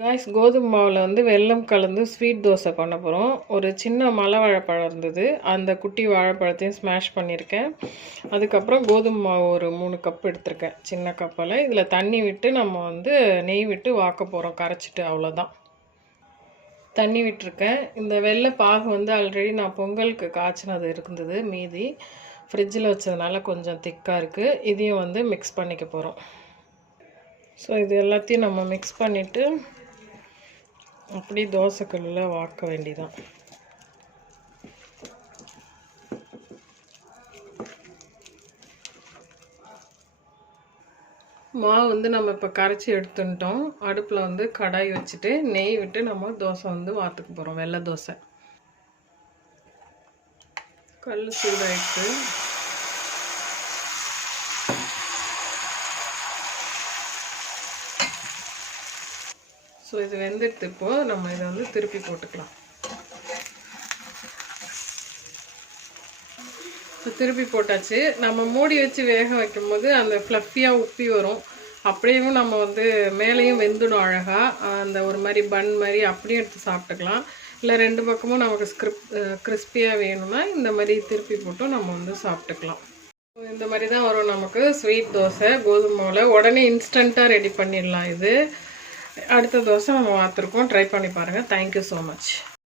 Guys, கோதுமை மாவில் வந்து வெல்லம் கலந்து ஸ்வீட் தோசை பண்ண போகிறோம். ஒரு சின்ன மலை வாழைப்பழம் இருந்தது, அந்த குட்டி வாழைப்பழத்தையும் ஸ்மாஷ் பண்ணியிருக்கேன். அதுக்கப்புறம் கோதுமை மாவு ஒரு 3 கப் எடுத்திருக்கேன், சின்ன கப்பில். இதில் தண்ணி விட்டு நம்ம வந்து நெய் விட்டு வாக்க போகிறோம், கரைச்சிட்டு. அவ்வளோதான், தண்ணி விட்டுருக்கேன். இந்த வெள்ளை பாகு வந்து ஆல்ரெடி நான் பொங்கலுக்கு காய்ச்சினது இருந்தது, மீதி ஃப்ரிட்ஜில் வச்சதுனால கொஞ்சம் திக்காக இருக்குது. இதையும் வந்து மிக்ஸ் பண்ணிக்க போகிறோம். ஸோ இது எல்லாத்தையும் நம்ம மிக்ஸ் பண்ணிவிட்டு அப்படி தோசைக்கல்லில் வாக்க வேண்டியதான். மாவு வந்து நம்ம இப்போ கரைச்சி எடுத்துட்டோம். அடுப்பில் வந்து கடாய் வச்சுட்டு நெய் விட்டு நம்ம தோசை வந்து வாத்துக்க போகிறோம், வெள்ளை தோசை. கல் சூடாயிட்டு ஸோ இது வெந்துடுத்து. இப்போது நம்ம இதை வந்து திருப்பி போட்டுக்கலாம். இப்போ திருப்பி போட்டாச்சு. நம்ம மூடி வச்சு வேக வைக்கும்போது அந்த ஃப்ளஃபியாக உப்பி வரும். அப்படியும் நம்ம வந்து மேலேயும் வெந்துடும் அழகாக. அந்த ஒரு மாதிரி பன் மாதிரி அப்படியும் எடுத்து சாப்பிட்டுக்கலாம். இல்லை 2 பக்கமும் நமக்கு கிறிஸ்பியாக வேணும்னா இந்த மாதிரி திருப்பி போட்டும் நம்ம வந்து சாப்பிட்டுக்கலாம். இந்த மாதிரி தான் வரும் நமக்கு ஸ்வீட் தோசை கோதுமையில். உடனே இன்ஸ்டண்ட்டாக ரெடி பண்ணிடலாம். இது அடுத்த தோசை நம்ம வாத்துருக்கோம். ட்ரை பண்ணி பாருங்கள். Thank you so much.